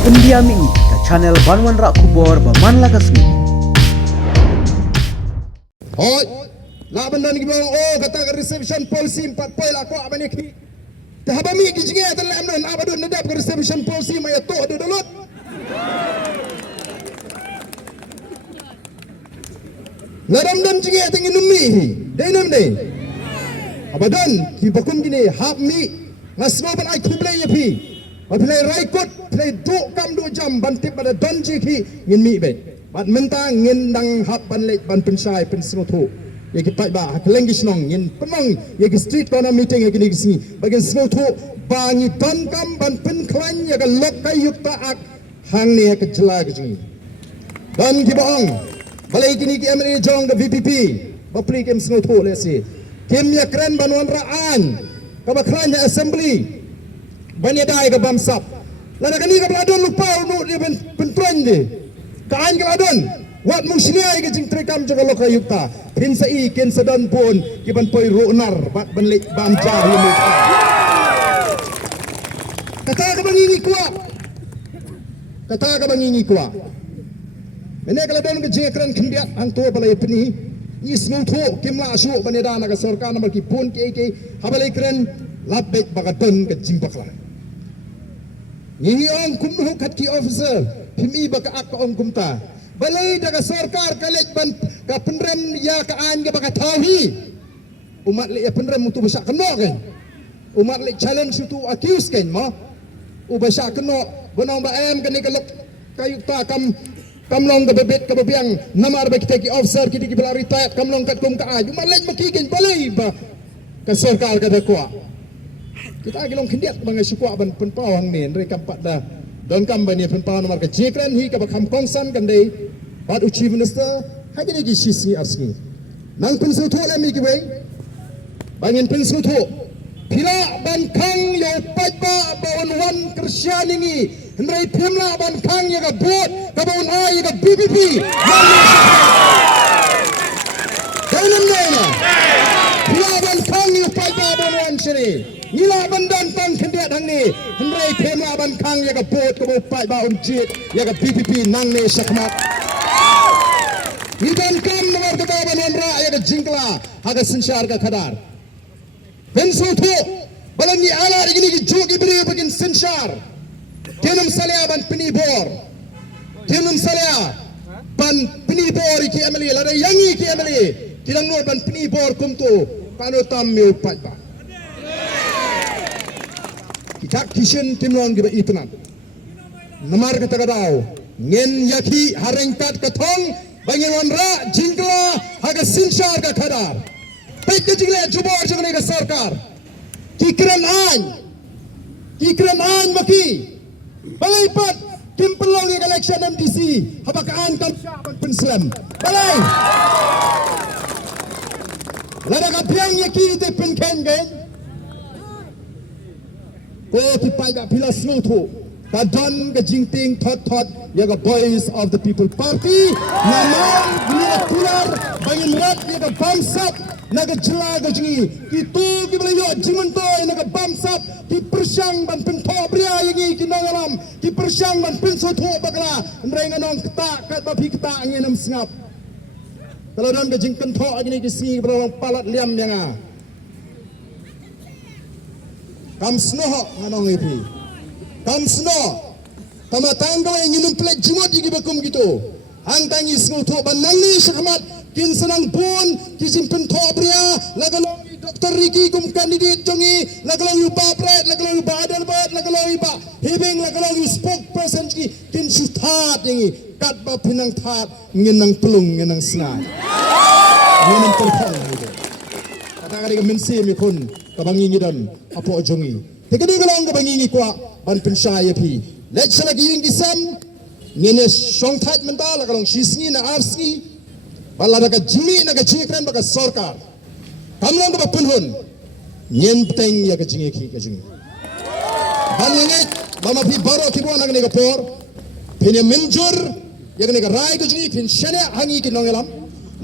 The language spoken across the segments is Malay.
Pendiami ke channel Banwan Rak Kubor Baman Lakasmi. Hoi, laban dan gibang kata ke reception policy 4 poin aku apa ni ki. Tahabami ki jinge tan lam nan abadun nadap ke reception policy maya to do dolut. Ladam dan jinge tan inumi. Dainam dei. Abadan ki bakum gini hab mi ngasmo ban ai kublai yapi. Apilai raikut, play duk kam 2 jam bantip pada donji ki ngin mi be. Bat mentang ngin dang hap ban lek ban pensai pen smotu. Ya ki pai ba hakleng gi snong ngin penang ya ki street corner meeting ya ki ni sini. Bagian smotu bangi don kam ban pen klan ya ka lok kayuk ta ak hang ni ya ke jela ke sini. Dan ki baong balai kini ki MLA jong ke VPP. Bapli kem smotu le si. Kem ya keren Banwan Raan. Kabakran ya assembly. Banyak dah ke bamsap. Lada kani ke beladon lupa untuk dia pentuan dia. Kaan ke beladon. Wat musliai ke jing trekam jaga loka yukta. Pinsai ken sedan pun kiban poi runar bat benlik bamja himu. Kata ke bangingi kuat. Kata ke bangingi kuat. Mene ke beladon ke jing keren kendiat angtua balai peni. Ismu tu kimla asyuk banyak dah nak sorkan nama kipun ke habalai keren labek bagadon ke jing bakla. Ngi ong kumnu kat ki officer pimi baka ak ong kumta balai daga sarkar kalek ban ka penrem ya ka an ga baka tawi umat le ya penrem tu basak keno kan umat le challenge tu accuse kan mo u basak keno bonong ba em kan ni kalok kayuk ta kam long ga bebet ka babiang namar ba kita ki officer ki bala retired kam long kat kum ka aj umat le makikin balai ba ka sarkar ka dakwa kita agi long kendiat bangai sukua ban penpau hang ni ndre kampat dah don kam bani penpau nomor ke jekran hi ka bakam kongsan kan dei pat chief minister ha gini gi sisi asni nang pensu tho le mi ki wei bangin pensu tho pila ban khang yo pat ba bon wan kristiani ni ndre phimla ban khang ya ga bot ka bon ai ya ga BBP dalam nela pila ban khang yo pat ba bon wan sini Nila bandan tang kendiat hang ni Hendrai pema ban kang ya ka bot ka bopai ba jit ya ka PPP nang ne sakmat Nidan kam nomor ka ban ra ya ka jingkla ha ka sensyar ka khadar Pensu thu balangi ala igini ki jogi bri bagin sensyar Tenum salia ban penibor Tenum salia ban penibor ki MLA lada yangi ki MLA tidang no ban penibor kumtu panutam mi upai ba Kita kishin timlong giba itunan. Namar kata kadau. Ngen yaki harengkat katong bangin wanra jingkla haga sinsyar ka kadar. Pek ke jingle jubor jangan ka sarkar. Kikran an maki. Balai pat kim pelong ni election MDC habakaan kam syaban penslam. Balai. Lada ka piang yaki te penken gen. Ko tipai ga pila slutu ka don ga jingting thot ya ga voice of the people party namang glia kular bangin rat ya ga bamsap naga jela ga jingi kitu ki belayo jimentoy naga bamsap ki persyang ban pento bria yangi ki nangalam ki persyang ban pinso tho bagla ndrai nganong kta kat babi kta ngenam singap kalau dan ga jingken tho agini ki si brawang palat liam yanga Kam snoh nganong ipi. Kam snoh. Kama tanggal yang minum plek jimot igi bakum gitu. Hang tangi snoh tu banang ni syakmat kin senang pun kizim pento bria lagalong Dr. Ricky kum kandidat jongi lagalong yu papret lagalong yu badal bat lagalong yu ba hibing lagalong yu spokesperson kin syuthat yangi kat ba pinang that nginang pelung nginang senai. Nginang terpong gitu. Kata-kata ka mensi mi kun kabangingi dan apo jongi tekadi galong kabangingi kwa ban pensaya pi let's lagi yung gisam ngene songthat mental galong shisni na arski bala daga jimi na ga chikran baga sarkar kamlong ba punhun nyen teng ya ga jingi ki ga jingi ban ngene mama pi baro ki bo na ga por penya menjur ya ga rai ga jingi pin shana hangi ki nongelam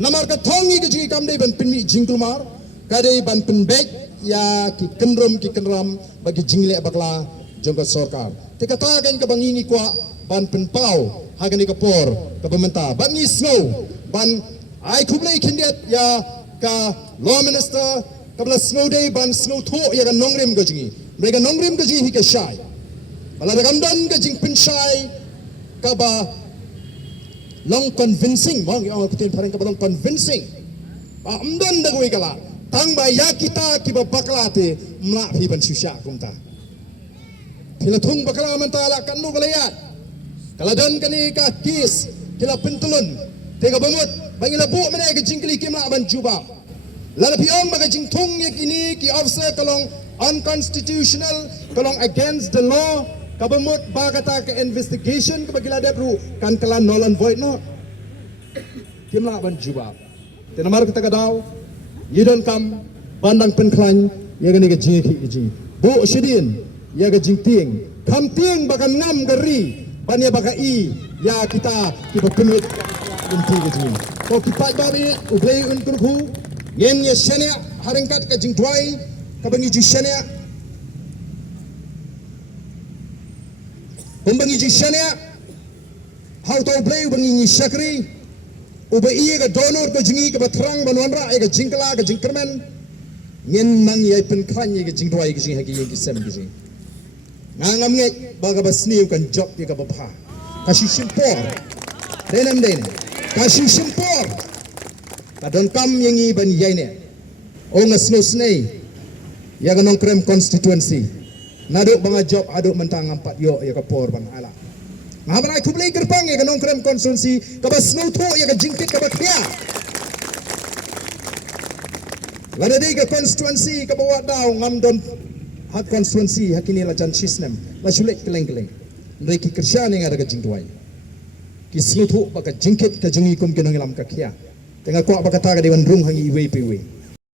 namar ka thongi ga jingi kamdei ban pinmi jingtumar kadai ban penbek ya ki kenram bagi jingle bakla jongka sorkar. Tikatagan ka bangingi kwa ban penpau hagan ni kapor ka pemerintah ban ni snow ban ai kublai kindiat ya ka law minister kabla snow day ban snow tho ya ka nongrim ka jingi mereka nongrim ka jingi ka shai bala ragamdan ka jing pinshai ka ba long convincing bang yang kita parang ka ba long convincing ba amdan da goi kala tang ba ya kita ki ba baklate mla phi ban susha kumta Kila thung bakala mentala kanu kalayat. Kala dan kani ka kis kila pentulun. Tega bamut bangila bu mana ke jingkli kimla ban juba. Lala piong baga jing thung yak ini ki officer kalong unconstitutional kalong against the law. Kabamut bagata ke investigation ke bagila debru kan kala null and void no. Kimla ban juba. Tenamar kita kadaw. You don't come bandang penklan ya gani ke jingki jing. Bu shidin ya ga jingting kam ting bakan ngam gari bania baka I ya kita penut inti ga jing ko kita babi ublay un kurku yen ya shania haringkat ka jing twai ka bangi ji shania umbangi ji shania how to ublay bangi ni shakri ubai ga donor ka jingi ka batrang banwanra ai ga jingkala ga jingkermen yen mang ya pen kran ya ga jing twai ga jing hagi yang kisem ga jing ngangam ngek baga basniu kan job dia ka bapa kasih simpor denam kasih simpor kadon kam yang i ban yaine o ngasno snei ya ganong krem constituency naduk banga job aduk mentang empat yo ya ka por bang ala ngaban ai kublai kerpang ya ganong krem constituency ka basno tho ya ka jingkit ka bakya lada dei ka constituency ka bawa daw ngam don hak konstituensi hak ini lajan sistem la sulit keleng-keleng mereka kerja ni ada kajing tuai kislutu baka jingkit ka jingi kum kenong ilam ka kia tengah kuak baka taga dewan rung hangi iwe piwe